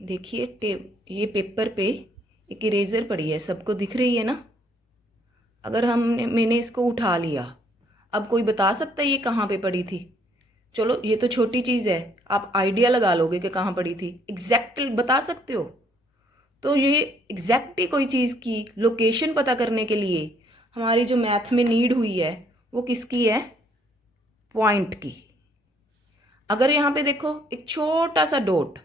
देखिए ये पेपर पे एक इरेज़र पड़ी है, सबको दिख रही है ना। अगर मैंने इसको उठा लिया, अब कोई बता सकता है ये कहाँ पे पड़ी थी? चलो ये तो छोटी चीज़ है, आप आइडिया लगा लोगे कि कहाँ पड़ी थी, एग्जैक्ट बता सकते हो। तो ये एग्जैक्टली कोई चीज़ की लोकेशन पता करने के लिए हमारी जो मैथ में नीड हुई है वो किसकी है? पॉइंट की। अगर यहाँ पे देखो एक छोटा सा डॉट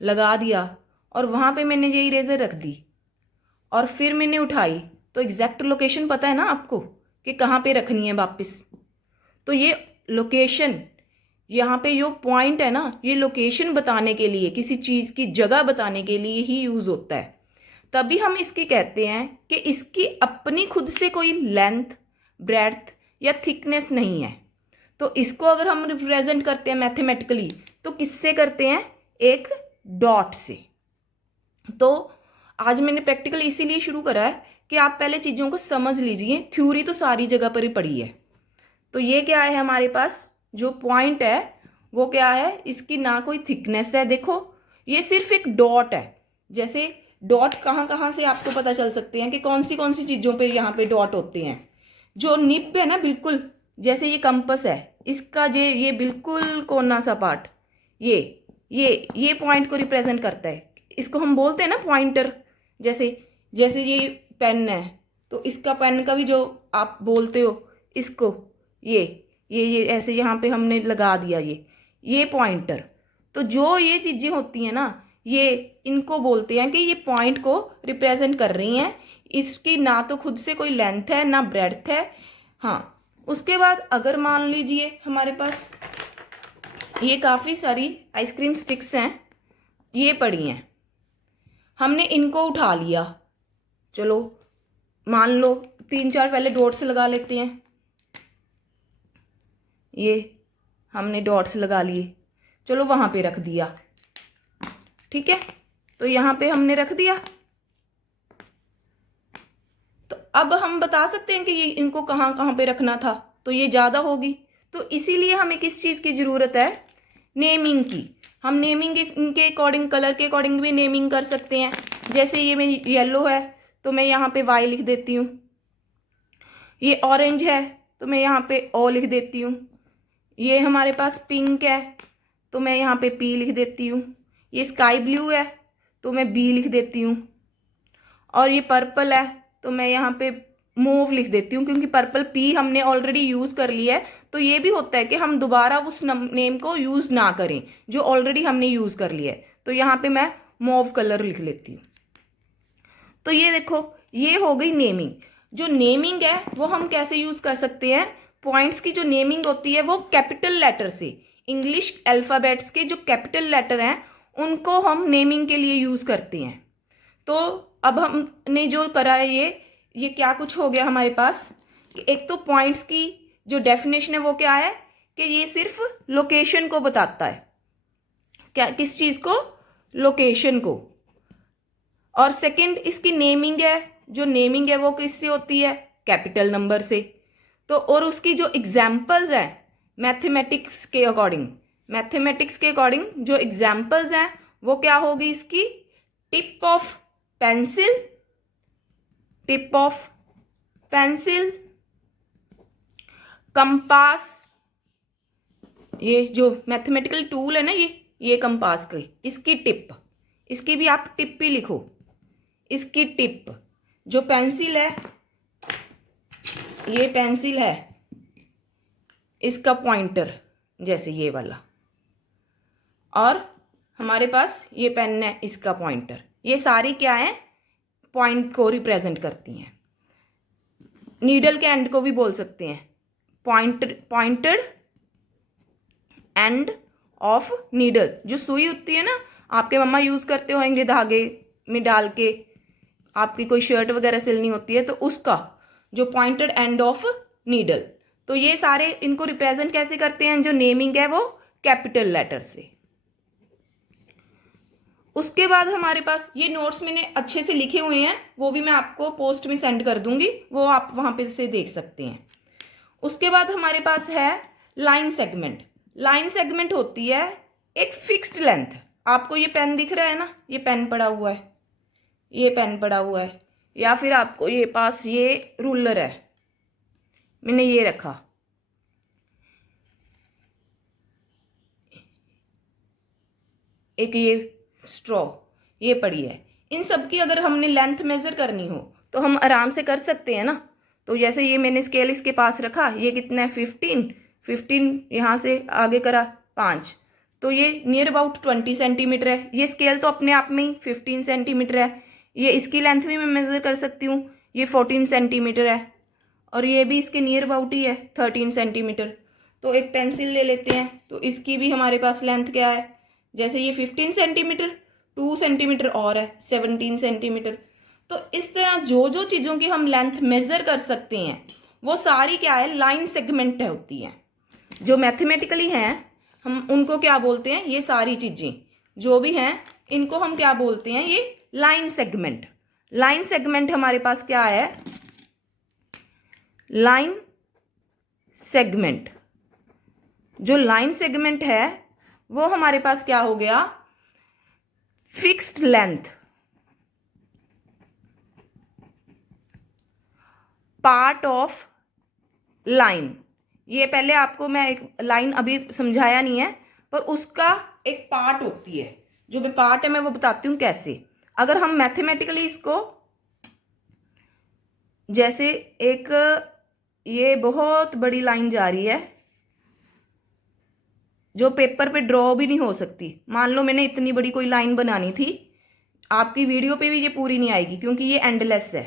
लगा दिया और वहाँ पे मैंने ये इरेज़र रख दी और फिर मैंने उठाई, तो एग्जैक्ट लोकेशन पता है ना आपको कि कहाँ पे रखनी है वापस। तो ये लोकेशन, यहाँ पे जो पॉइंट है ना, ये लोकेशन बताने के लिए, किसी चीज़ की जगह बताने के लिए ही यूज़ होता है। तभी हम इसकी कहते हैं कि इसकी अपनी खुद से कोई लेंथ, ब्रेड्थ या थिकनेस नहीं है। तो इसको अगर हम रिप्रेजेंट करते हैं मैथमेटिकली तो किससे करते हैं? एक डॉट से। तो आज मैंने प्रैक्टिकल इसीलिए शुरू करा है कि आप पहले चीज़ों को समझ लीजिए, थ्योरी तो सारी जगह पर ही पड़ी है। तो ये क्या है हमारे पास जो पॉइंट है वो क्या है? इसकी ना कोई थिकनेस है, देखो ये सिर्फ एक डॉट है। जैसे डॉट कहाँ कहाँ से आपको पता चल सकते हैं कि कौन सी चीज़ों पे यहाँ पे डॉट होते हैं। जो निब है ना, बिल्कुल जैसे ये कंपस है, इसका ये बिल्कुल कोना सा पार्ट, ये पॉइंट को रिप्रेजेंट करता है। इसको हम बोलते हैं ना पॉइंटर। जैसे जैसे ये पेन है तो इसका पेन का भी जो आप बोलते हो इसको, ये ऐसे यहाँ पे हमने लगा दिया ये पॉइंटर। तो जो ये चीज़ें होती हैं ना, ये इनको बोलते हैं कि ये पॉइंट को रिप्रेजेंट कर रही हैं। इसकी ना तो खुद से कोई लेंथ है ना ब्रेड्थ है। हाँ, उसके बाद अगर मान लीजिए हमारे पास ये काफ़ी सारी आइसक्रीम स्टिक्स हैं, ये पड़ी हैं, हमने इनको उठा लिया। चलो मान लो 3-4 पहले डॉट्स लगा लेते हैं। ये हमने डॉट्स लगा लिए, चलो वहाँ पे रख दिया, ठीक है। तो यहाँ पे हमने रख दिया। तो अब हम बता सकते हैं कि ये इनको कहाँ कहाँ पे रखना था, तो ये ज़्यादा होगी। तो इसीलिए हमें किस चीज़ की ज़रूरत है? नेमिंग की। हम नेमिंग इनके अकॉर्डिंग, कलर के अकॉर्डिंग भी नेमिंग कर सकते हैं। जैसे ये में येलो है तो मैं यहाँ पे वाई लिख देती हूँ। ये ऑरेंज है तो मैं यहाँ पे ओ लिख देती हूँ। ये हमारे पास पिंक है तो मैं यहाँ पे पी लिख देती हूँ। ये स्काई ब्लू है तो मैं बी लिख देती हूँ। और ये पर्पल है तो मैं यहाँ पे मूव लिख देती हूँ, क्योंकि पर्पल पी हमने ऑलरेडी यूज़ कर लिया है। तो ये भी होता है कि हम दोबारा उस नेम को यूज़ ना करें जो ऑलरेडी हमने यूज़ कर लिया है। तो यहाँ पे मैं मूव कलर लिख लेती हूँ। तो ये देखो, ये हो गई नेमिंग। जो नेमिंग है वो हम कैसे यूज़ कर सकते हैं? पॉइंट्स की जो नेमिंग होती है वो कैपिटल लेटर से, इंग्लिश अल्फ़ाबेट्स के जो कैपिटल लेटर हैं उनको हम नेमिंग के लिए यूज़ करते हैं। तो अब हमने जो करा है ये क्या कुछ हो गया हमारे पास कि एक तो पॉइंट्स की जो डेफिनेशन है वो क्या है कि ये सिर्फ लोकेशन को बताता है। क्या? किस चीज़ को? लोकेशन को। और सेकंड इसकी नेमिंग है, जो नेमिंग है वो किससे होती है? कैपिटल नंबर से। तो और उसकी जो एग्जाम्पल्स हैं मैथमेटिक्स के अकॉर्डिंग जो एग्जाम्पल्स हैं वो क्या होगी इसकी? Tip of pencil, compass. ये जो मैथमेटिकल टूल है ना, ये कंपास की, इसकी टिप, इसकी भी आप टिप ही लिखो, इसकी टिप। जो पेंसिल है, ये पेंसिल है, इसका पॉइंटर जैसे ये वाला। और हमारे पास ये पेन है, इसका पॉइंटर। ये सारी क्या है? पॉइंट को रिप्रेजेंट करती हैं। नीडल के एंड को भी बोल सकते हैं, पॉइंटेड एंड ऑफ नीडल। जो सुई होती है ना, आपके मम्मा यूज़ करते होंगे धागे में डाल के, आपकी कोई शर्ट वगैरह सिलनी होती है तो उसका जो पॉइंटेड एंड ऑफ नीडल। तो ये सारे इनको रिप्रेजेंट कैसे करते हैं? जो नेमिंग है वो कैपिटल लेटर से। उसके बाद हमारे पास ये नोट्स मैंने अच्छे से लिखे हुए हैं, वो भी मैं आपको पोस्ट में सेंड कर दूंगी, वो आप वहाँ पे से देख सकते हैं। उसके बाद हमारे पास है लाइन सेगमेंट। लाइन सेगमेंट होती है एक फिक्स्ड लेंथ, आपको ये पेन दिख रहा है ना, ये पेन पड़ा हुआ है, ये पेन पड़ा हुआ है, या फिर आपको ये पास ये रूलर है, मैंने ये रखा, एक ये स्ट्रॉ ये पड़ी है। इन सब की अगर हमने लेंथ मेज़र करनी हो तो हम आराम से कर सकते हैं ना। तो जैसे ये मैंने स्केल इसके पास रखा, ये कितना है 15 यहाँ से आगे करा 5, तो ये नियर अबाउट 20 सेंटीमीटर है। ये स्केल तो अपने आप में ही 15 सेंटीमीटर है। ये इसकी लेंथ भी मैं मेज़र कर सकती हूँ, ये 14 सेंटीमीटर है, और ये भी इसके नियर अबाउट ही है 13 सेंटीमीटर। तो एक पेंसिल ले लेते हैं, तो इसकी भी हमारे पास लेंथ क्या है, जैसे ये 15 सेंटीमीटर, 2 सेंटीमीटर और है 17 सेंटीमीटर। तो इस तरह जो जो चीज़ों की हम लेंथ मेज़र कर सकते हैं वो सारी क्या है, लाइन सेगमेंट होती हैं। जो मैथमेटिकली हैं हम उनको क्या बोलते हैं, ये सारी चीज़ें जो भी हैं इनको हम क्या बोलते हैं, ये लाइन सेगमेंट। लाइन सेगमेंट हमारे पास क्या है, लाइन सेगमेंट। जो लाइन सेगमेंट है वो हमारे पास क्या हो गया, fixed length, part of line. ये पहले आपको मैं एक लाइन अभी समझाया नहीं है, पर उसका एक पार्ट होती है, जो मैं पार्ट है मैं वो बताती हूँ कैसे। अगर हम मैथमेटिकली इसको, जैसे एक ये बहुत बड़ी लाइन जा रही है जो पेपर पे ड्रॉ भी नहीं हो सकती, मान लो मैंने इतनी बड़ी कोई लाइन बनानी थी, आपकी वीडियो पे भी ये पूरी नहीं आएगी क्योंकि ये एंडलेस है,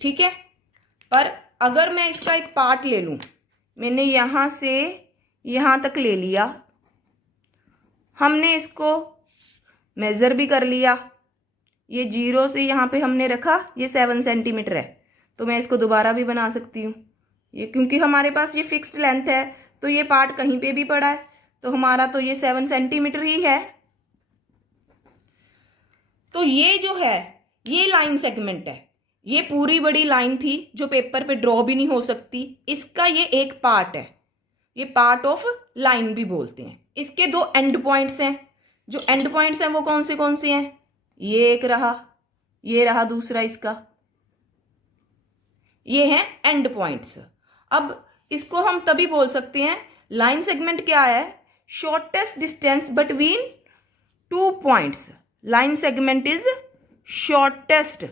ठीक है। पर अगर मैं इसका एक पार्ट ले लूँ, मैंने यहाँ से यहाँ तक ले लिया, हमने इसको मेज़र भी कर लिया, ये 0 से यहाँ पे हमने रखा, ये 7 सेंटीमीटर है, तो मैं इसको दोबारा भी बना सकती हूँ। ये क्योंकि हमारे पास ये फिक्स्ड लेंथ है तो ये पार्ट कहीं पे भी पड़ा है, तो हमारा तो ये 7 सेंटीमीटर ही है। तो ये जो है ये लाइन सेगमेंट है। ये पूरी बड़ी लाइन थी जो पेपर पे ड्रॉ भी नहीं हो सकती, इसका ये एक पार्ट है, ये पार्ट ऑफ लाइन भी बोलते हैं। इसके 2 एंड पॉइंट्स हैं, जो एंड पॉइंट्स हैं वो कौन से हैं, ये एक रहा, ये रहा दूसरा इसका, ये हैं एंड पॉइंट्स। अब इसको हम तभी बोल सकते हैं, लाइन सेगमेंट क्या है, shortest distance between 2 points. Line segment is shortest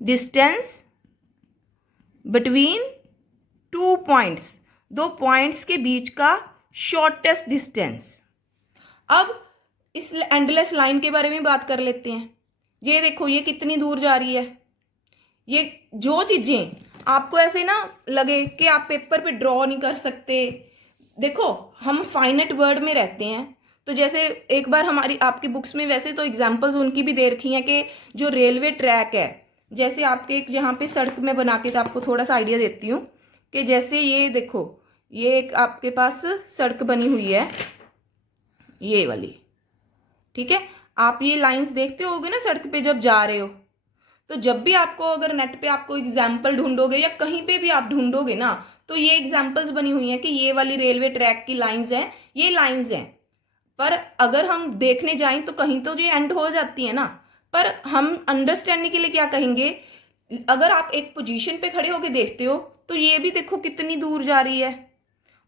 distance between 2 points, 2 points के बीच का शॉर्टेस्ट डिस्टेंस। अब इस एंडलेस लाइन के बारे में बात कर लेते हैं। ये देखो ये कितनी दूर जा रही है। ये जो चीज़ें आपको ऐसे ना लगे कि आप पेपर पे ड्रॉ नहीं कर सकते, देखो हम फाइनाइट वर्ड में रहते हैं, तो जैसे एक बार हमारी आपकी बुक्स में वैसे तो एग्जांपल्स उनकी भी दे रखी हैं कि जो रेलवे ट्रैक है, जैसे आपके एक जहाँ पे सड़क में बना के, तो आपको थोड़ा सा आइडिया देती हूँ कि जैसे ये देखो ये एक आपके पास सड़क बनी हुई है, ये वाली, ठीक है। आप ये लाइंस देखते होगे ना सड़क पे जब जा रहे हो, तो जब भी आपको अगर नेट पे आपको एग्जाम्पल ढूंढोगे या कहीं पे भी आप ढूंढोगे ना, तो ये एग्जाम्पल्स बनी हुई हैं कि ये वाली रेलवे ट्रैक की लाइंस हैं, ये लाइंस हैं। पर अगर हम देखने जाएं तो कहीं तो ये एंड हो जाती है ना, पर हम अंडरस्टैंडिंग के लिए क्या कहेंगे, अगर आप एक पोजीशन पे खड़े होके देखते हो तो ये भी देखो कितनी दूर जा रही है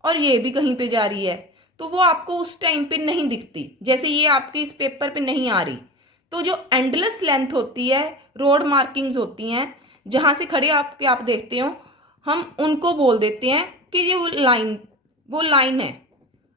और ये भी कहीं पे जा रही है, तो वो आपको उस टाइम पे नहीं दिखती, जैसे ये आपके इस पेपर पे नहीं आ रही। तो जो एंडलेस लेंथ होती है, रोड मार्किंग्स होती हैं, जहाँ से खड़े आप देखते हो, हम उनको बोल देते हैं कि ये वो लाइन है,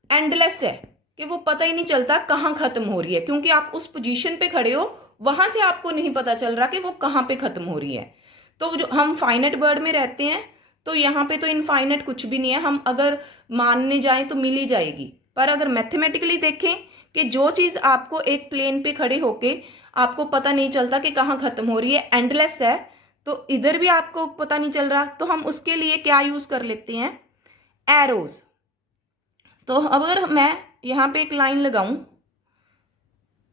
एंडलेस है, कि वो पता ही नहीं चलता कहाँ ख़त्म हो रही है, क्योंकि आप उस पोजीशन पे खड़े हो, वहाँ से आपको नहीं पता चल रहा कि वो कहाँ पे ख़त्म हो रही है। तो जो हम फाइनाइट वर्ड में रहते हैं, तो यहाँ पे तो इनफाइनाइट कुछ भी नहीं है, हम अगर मानने जाएं तो मिल ही जाएगी। पर अगर मैथमेटिकली देखें कि जो चीज़ आपको एक प्लेन पे खड़े होके आपको पता नहीं चलता कि कहाँ ख़त्म हो रही है, एंडलेस है, तो इधर भी आपको पता नहीं चल रहा, तो हम उसके लिए क्या यूज़ कर लेते हैं, एरोज। तो अगर मैं यहाँ पे एक लाइन लगाऊं,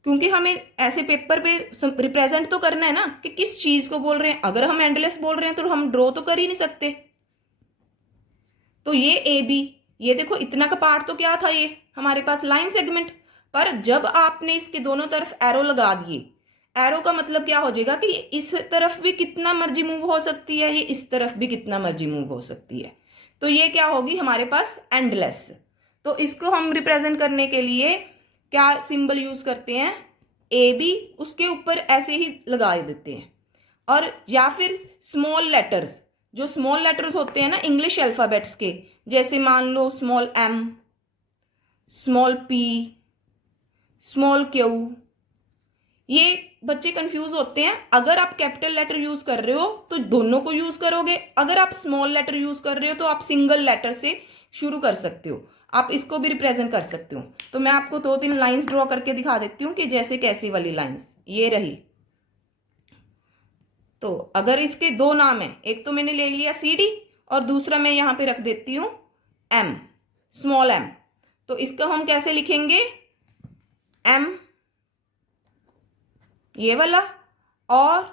क्योंकि हमें ऐसे पेपर पे रिप्रेजेंट तो करना है ना कि किस चीज़ को बोल रहे हैं। अगर हम एंडलेस बोल रहे हैं तो हम ड्रॉ तो कर ही नहीं सकते। तो ये ए बी, ये देखो इतना का पार्ट तो क्या था, ये हमारे पास लाइन सेगमेंट। पर जब आपने इसके दोनों तरफ एरो लगा दिए, एरो का मतलब क्या हो जाएगा कि ये इस तरफ भी कितना मर्जी मूव हो सकती है, ये इस तरफ भी कितना मर्जी मूव हो सकती है। तो ये क्या होगी हमारे पास, एंडलेस। तो इसको हम रिप्रेजेंट करने के लिए क्या सिंबल यूज करते हैं, ए बी उसके ऊपर ऐसे ही लगा देते हैं। और या फिर स्मॉल लेटर्स, जो स्मॉल लेटर्स होते हैं ना इंग्लिश अल्फाबेट्स के, जैसे मान लो small M, small P, small Q, ये बच्चे कंफ्यूज होते हैं। अगर आप कैपिटल लेटर यूज कर रहे हो तो दोनों को यूज करोगे, अगर आप स्मॉल लेटर यूज कर रहे हो तो आप सिंगल लेटर से शुरू कर सकते हो, आप इसको भी रिप्रेजेंट कर सकते हो। तो मैं आपको 2-3 लाइंस ड्रॉ करके दिखा देती हूँ कि जैसे कैसी वाली लाइंस ये रही। तो अगर इसके दो नाम है, एक तो मैंने ले लिया सी डी और दूसरा मैं यहाँ पे रख देती हूँ एम, स्मॉल एम। तो इसको हम कैसे लिखेंगे, एम ये वाला और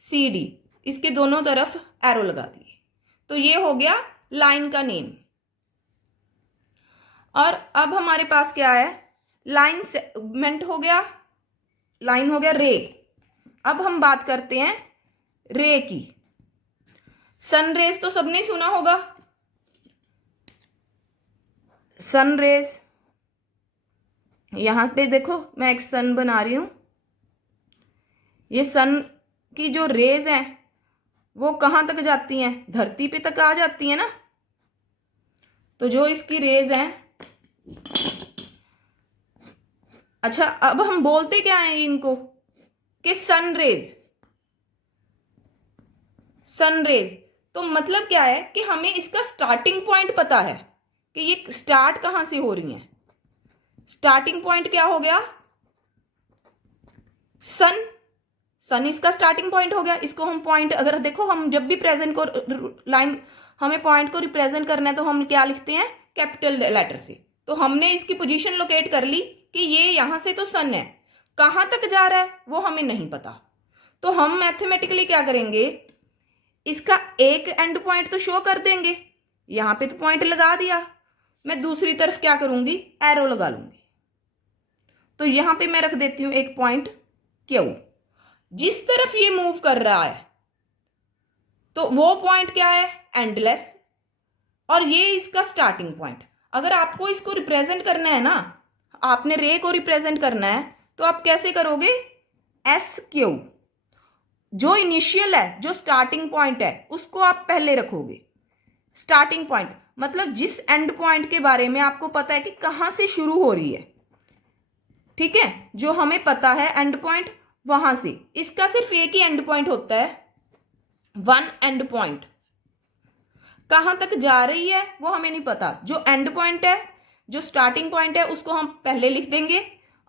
सी डी, इसके दोनों तरफ एरो लगा दिए। तो ये हो गया लाइन का नेम। और अब हमारे पास क्या है, लाइन सेगमेंट हो गया, लाइन हो गया रे। अब हम बात करते हैं रे की। सन रेज तो सबने सुना होगा, सन रेज। यहां पे देखो मैं एक सन बना रही हूं। ये सन की जो रेज हैं वो कहां तक जाती हैं, धरती पे तक आ जाती है ना। तो जो इसकी रेज हैं, अच्छा अब हम बोलते क्या हैं इनको, कि सन रेज, सन रेज। तो मतलब क्या है कि हमें इसका स्टार्टिंग पॉइंट पता है कि ये स्टार्ट कहां से हो रही है। स्टार्टिंग पॉइंट क्या हो गया, सन, सन इसका स्टार्टिंग पॉइंट हो गया। इसको हम पॉइंट, अगर देखो हम जब भी प्रेजेंट को लाइन, हमें पॉइंट को रिप्रेजेंट करना है तो हम क्या लिखते हैं, कैपिटल लेटर से। तो हमने इसकी पोजीशन लोकेट कर ली कि ये यहां से तो सन है, कहां तक जा रहा है वो हमें नहीं पता। तो हम मैथमेटिकली क्या करेंगे, इसका एक एंड पॉइंट तो शो कर देंगे। यहां पे तो पॉइंट लगा दिया, मैं दूसरी तरफ क्या करूंगी, एरो लगा लूंगी। तो यहां पे मैं रख देती हूं एक पॉइंट क्यू। जिस तरफ ये मूव कर रहा है तो वो पॉइंट क्या है, एंडलेस, और ये इसका स्टार्टिंग पॉइंट। अगर आपको इसको रिप्रेजेंट करना है ना, आपने रे को रिप्रेजेंट करना है, तो आप कैसे करोगे, एस क्यू, जो इनिशियल है, जो स्टार्टिंग पॉइंट है उसको आप पहले रखोगे। स्टार्टिंग पॉइंट मतलब जिस एंड पॉइंट के बारे में आपको पता है कि कहां से शुरू हो रही है, ठीक है, जो हमें पता है एंड पॉइंट, वहां से। इसका सिर्फ एक ही एंड पॉइंट होता है, वन एंड पॉइंट। कहां तक जा रही है वो हमें नहीं पता। जो एंड पॉइंट है, जो स्टार्टिंग पॉइंट है, उसको हम पहले लिख देंगे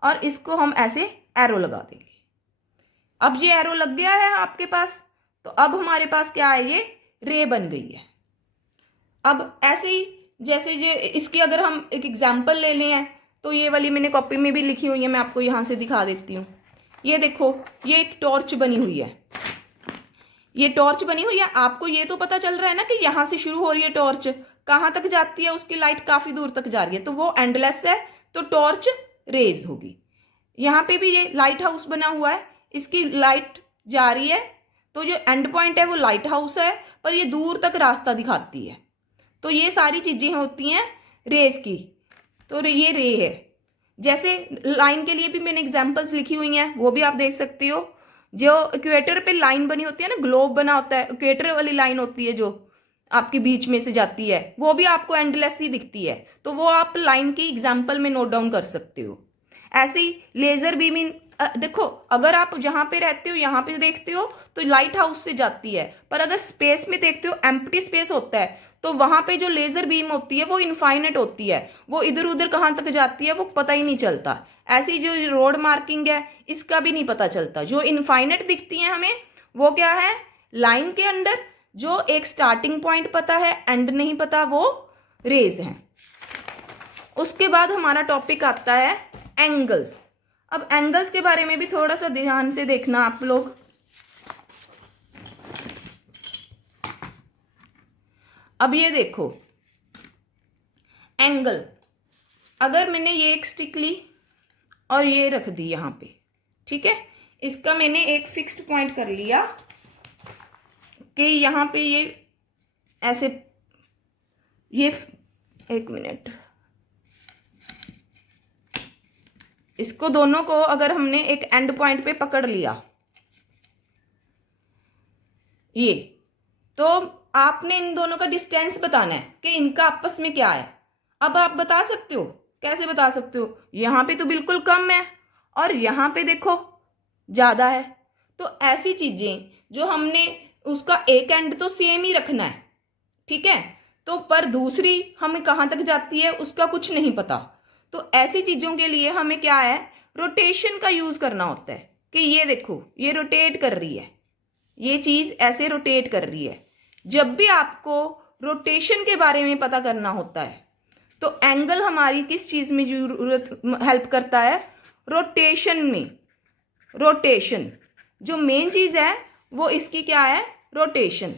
और इसको हम ऐसे एरो लगा देंगे। अब ये एरो लग गया है आपके पास, तो अब हमारे पास क्या है, ये रे बन गई है। अब ऐसे ही जैसे ये इसकी अगर हम एक एग्जाम्पल ले लें, तो ये वाली मैंने कॉपी में भी लिखी हुई है, मैं आपको यहां से दिखा देती हूँ। ये देखो, ये एक टॉर्च बनी हुई है, ये टॉर्च बनी हुई है। आपको ये तो पता चल रहा है ना कि यहां से शुरू हो रही है टॉर्च, कहां तक जाती है, उसकी लाइट काफी दूर तक जा रही है, तो वो एंडलेस है, तो टॉर्च रेज होगी। यहां पे भी ये लाइट हाउस बना हुआ है, इसकी लाइट जा रही है, तो जो एंड पॉइंट है वो लाइट हाउस है, पर ये दूर तक रास्ता दिखाती है। तो ये सारी चीजें होती हैं रेज की। तो ये रे है। जैसे लाइन के लिए भी मैंने एग्जांपल्स लिखी हुई हैं, वो भी आप देख सकते हो। जो इक्वेटर पे लाइन बनी होती है ना, ग्लोब बना होता है, इक्वेटर वाली लाइन होती है जो आपके बीच में से जाती है, वो भी आपको एंडलेस ही दिखती है। तो वो आप लाइन की एग्जाम्पल में नोट डाउन कर सकते हो। ऐसे ही लेजर बीमिंग, देखो अगर आप जहां पे रहते हो यहाँ पे देखते हो तो लाइट हाउस से जाती है, पर अगर स्पेस में देखते हो, एम्प्टी स्पेस होता है, तो वहां पे जो लेजर बीम होती है वो इनफाइनाइट होती है, वो इधर उधर कहाँ तक जाती है वो पता ही नहीं चलता। ऐसी जो रोड मार्किंग है, इसका भी नहीं पता चलता। जो इनफाइनाइट दिखती है हमें, वो क्या है, लाइन के अंडर जो एक स्टार्टिंग पॉइंट पता है, एंड नहीं पता, वो रेज है। उसके बाद हमारा टॉपिक आता है एंगल्स। अब एंगल्स के बारे में भी थोड़ा सा ध्यान से देखना आप लोग। अब ये देखो एंगल, अगर मैंने ये एक स्टिक ली और ये रख दी यहाँ पे, ठीक है, इसका मैंने एक फिक्स्ड पॉइंट कर लिया कि यहाँ पे ये ऐसे, ये एक मिनट, इसको दोनों को अगर हमने एक एंड पॉइंट पे पकड़ लिया ये, तो आपने इन दोनों का डिस्टेंस बताना है कि इनका आपस में क्या है। अब आप बता सकते हो, कैसे बता सकते हो, यहाँ पे तो बिल्कुल कम है और यहाँ पे देखो ज़्यादा है। तो ऐसी चीज़ें जो हमने, उसका एक एंड तो सेम ही रखना है, ठीक है, तो पर दूसरी हमें कहाँ तक जाती है उसका कुछ नहीं पता। तो ऐसी चीज़ों के लिए हमें क्या है, रोटेशन का यूज़ करना होता है कि ये देखो ये रोटेट कर रही है, ये चीज़ ऐसे रोटेट कर रही है। जब भी आपको रोटेशन के बारे में पता करना होता है तो एंगल हमारी किस चीज़ में जरूरत हेल्प करता है, रोटेशन में। रोटेशन जो मेन चीज़ है वो इसकी क्या है, रोटेशन।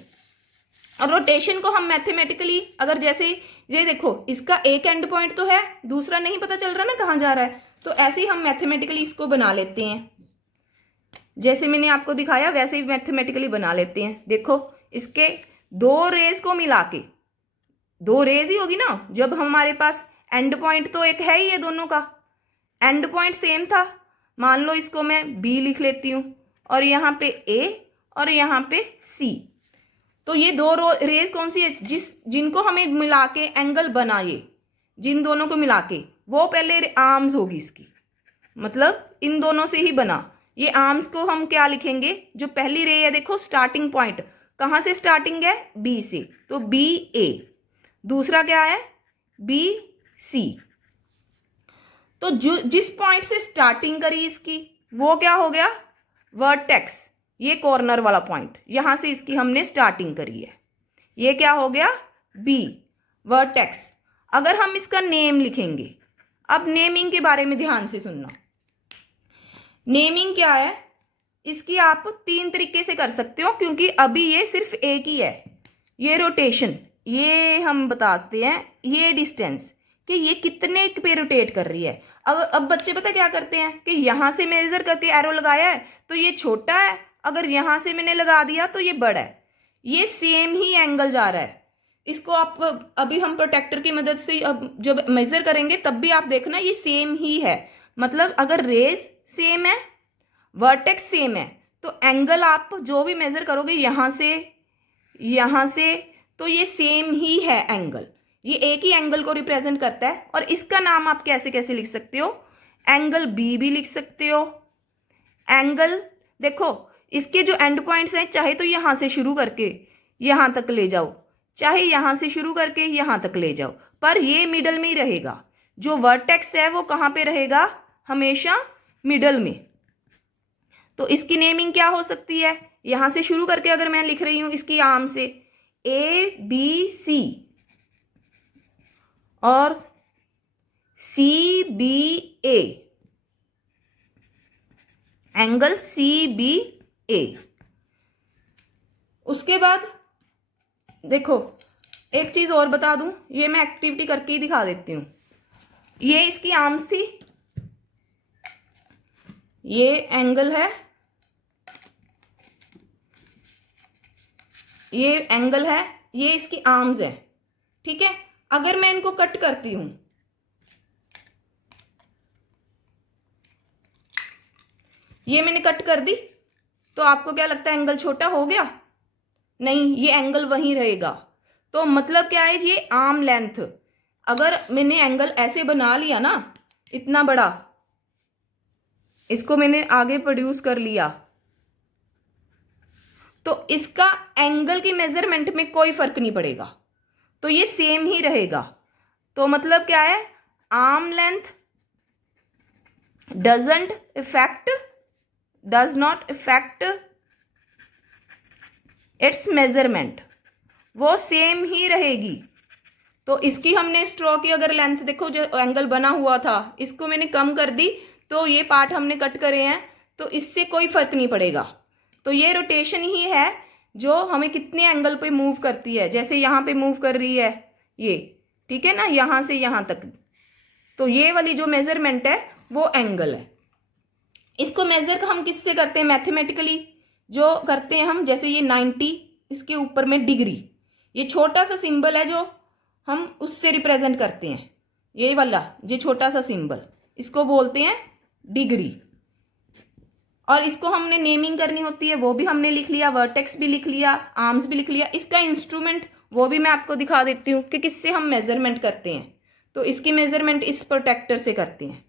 और रोटेशन को हम मैथमेटिकली, अगर जैसे ये देखो इसका एक एंड पॉइंट तो है, दूसरा नहीं पता चल रहा ना कहाँ जा रहा है, तो ऐसे ही हम मैथमेटिकली इसको बना लेते हैं। जैसे मैंने आपको दिखाया वैसे ही मैथमेटिकली बना लेते हैं। देखो इसके दो रेज को मिला के, दो रेज ही होगी ना जब हमारे पास एंड पॉइंट तो एक है ही है, दोनों का एंड पॉइंट सेम था। मान लो इसको मैं बी लिख लेती हूँ और यहाँ पे ए और यहाँ पे सी। तो ये दो रेज कौन सी है, जिनको हमें मिला के एंगल बना, ये जिन दोनों को मिला के, वो पहले आर्म्स होगी इसकी, मतलब इन दोनों से ही बना। ये आर्म्स को हम क्या लिखेंगे, जो पहली रे है देखो स्टार्टिंग पॉइंट कहाँ से स्टार्टिंग है, बी से, तो बी ए। दूसरा क्या है, बी सी। तो जो जिस पॉइंट से स्टार्टिंग करी इसकी वो क्या हो गया, वर्टेक्स। ये कॉर्नर वाला पॉइंट, यहां से इसकी हमने स्टार्टिंग करी है, ये क्या हो गया, बी, वर्टेक्स। अगर हम इसका नेम लिखेंगे, अब नेमिंग के बारे में ध्यान से सुनना। नेमिंग क्या है, इसकी आप तीन तरीके से कर सकते हो, क्योंकि अभी ये सिर्फ एक ही है। ये रोटेशन, ये हम बताते हैं, ये डिस्टेंस कि ये कितने पे रोटेट कर रही है। अब बच्चे पता क्या करते हैं कि यहाँ से मेजर करके एरो लगाया है तो ये छोटा है, अगर यहाँ से मैंने लगा दिया तो ये बड़ा है। ये सेम ही एंगल जा रहा है। इसको आप अभी हम प्रोटेक्टर की मदद से अब जब मेजर करेंगे तब भी आप देखना ये सेम ही है। मतलब अगर रेज सेम है, वर्टेक्स सेम है, तो एंगल आप जो भी मेजर करोगे यहाँ से, तो ये सेम ही है एंगल। ये एक ही एंगल को रिप्रेजेंट करता है। और इसका नाम आप कैसे कैसे लिख सकते हो, एंगल बी भी लिख सकते हो। एंगल देखो इसके जो एंड पॉइंट्स हैं, चाहे तो यहाँ से शुरू करके यहाँ तक ले जाओ, चाहे यहाँ से शुरू करके यहाँ तक ले जाओ, पर ये मिडल में ही रहेगा। जो वर्टेक्स है वो कहाँ पे रहेगा, हमेशा मिडल में। तो इसकी नेमिंग क्या हो सकती है, यहाँ से शुरू करके अगर मैं लिख रही हूँ इसकी आर्म से ए बी सी और सी बी ए, एंगल सी बी ए। उसके बाद देखो एक चीज और बता दूं, ये मैं एक्टिविटी करके ही दिखा देती हूँ। ये इसकी आर्म्स थी, ये एंगल है, ये एंगल है, ये इसकी आर्म्स है, ठीक है। अगर मैं इनको कट करती हूं, ये मैंने कट कर दी, तो आपको क्या लगता है एंगल छोटा हो गया? नहीं, ये एंगल वहीं रहेगा। तो मतलब क्या है, ये आर्म लेंथ, अगर मैंने एंगल ऐसे बना लिया ना इतना बड़ा, इसको मैंने आगे प्रोड्यूस कर लिया, तो इसका एंगल की मेजरमेंट में कोई फर्क नहीं पड़ेगा, तो ये सेम ही रहेगा। तो मतलब क्या है, arm length does not effect it's measurement, वो सेम ही रहेगी। तो इसकी हमने स्ट्रो की अगर लेंथ देखो, जो एंगल बना हुआ था इसको मैंने कम कर दी, तो ये पार्ट हमने कट करे हैं, तो इससे कोई फर्क नहीं पड़ेगा। तो ये रोटेशन ही है जो हमें कितने एंगल पे मूव करती है। जैसे यहाँ पे मूव कर रही है ये, ठीक है ना, यहाँ से यहाँ तक, तो ये वाली जो मेजरमेंट है वो एंगल है। इसको मेजर हम किससे करते हैं? मैथमेटिकली जो करते हैं हम, जैसे ये 90, इसके ऊपर में डिग्री, ये छोटा सा सिंबल है जो हम उससे रिप्रेजेंट करते हैं। ये वाला जो छोटा सा सिंबल, इसको बोलते हैं डिग्री। और इसको हमने नेमिंग करनी होती है, वो भी हमने लिख लिया, वर्टेक्स भी लिख लिया, आर्म्स भी लिख लिया। इसका इंस्ट्रूमेंट वो भी मैं आपको दिखा देती हूँ कि किससे हम मेजरमेंट करते हैं। तो इसकी मेजरमेंट इस प्रोटेक्टर से करते हैं।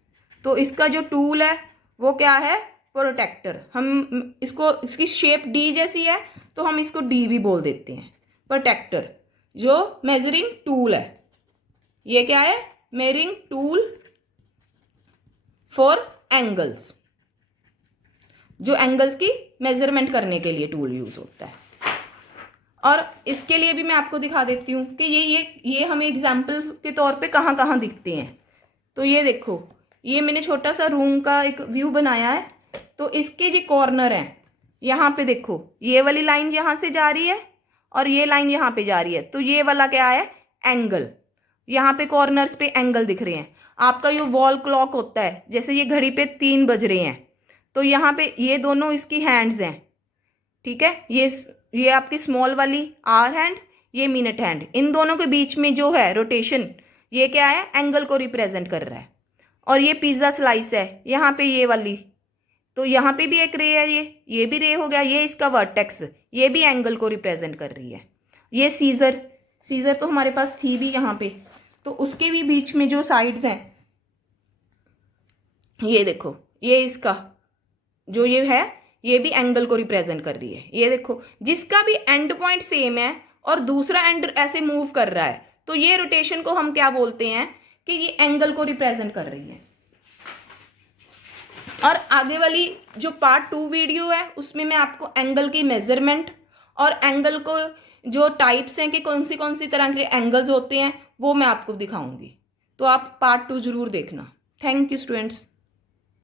तो इसका जो टूल है वो क्या है? प्रोटेक्टर। हम इसको, इसकी शेप डी जैसी है तो हम इसको डी भी बोल देते हैं। प्रोटेक्टर जो मेजरिंग टूल है, ये क्या है? मेजरिंग टूल फॉर एंगल्स, जो एंगल्स की मेजरमेंट करने के लिए टूल यूज होता है। और इसके लिए भी मैं आपको दिखा देती हूँ कि ये हमें एग्जाम्पल के तौर पे कहाँ कहाँ दिखते हैं। तो ये देखो, ये मैंने छोटा सा रूम का एक व्यू बनाया है। तो इसके जो कॉर्नर हैं, यहाँ पे देखो, ये वाली लाइन यहाँ से जा रही है और ये लाइन यहाँ पे जा रही है। तो ये वाला क्या है? एंगल। यहाँ पे कॉर्नर्स पे एंगल दिख रहे हैं। आपका जो वॉल क्लॉक होता है, जैसे ये घड़ी पे 3 बज रहे हैं, तो यहाँ पे ये दोनों इसकी हैंड्स हैं, ठीक है। ये आपकी स्मॉल वाली आवर हैंड, ये मिनट हैंड, इन दोनों के बीच में जो है रोटेशन, ये क्या है? एंगल को रिप्रेजेंट कर रहा है। और ये पिज्ज़ा स्लाइस है यहाँ पे, ये वाली, तो यहाँ पे भी एक रे है, ये भी रे हो गया। ये इसका वर्टेक्स, ये भी एंगल को रिप्रेजेंट कर रही है। ये सीजर तो हमारे पास थी भी यहाँ पे, तो उसके भी बीच में जो साइड्स हैं, ये देखो, ये इसका जो ये है, ये भी एंगल को रिप्रेजेंट कर रही है। ये देखो, जिसका भी एंड पॉइंट सेम है और दूसरा एंड ऐसे मूव कर रहा है, तो ये रोटेशन को हम क्या बोलते हैं? कि ये एंगल को रिप्रेजेंट कर रही है। और आगे वाली जो पार्ट 2 वीडियो है, उसमें मैं आपको एंगल की मेजरमेंट और एंगल को जो टाइप्स हैं कि कौन सी तरह के एंगल्स होते हैं, वो मैं आपको दिखाऊंगी। तो आप पार्ट 2 जरूर देखना। Thank you students.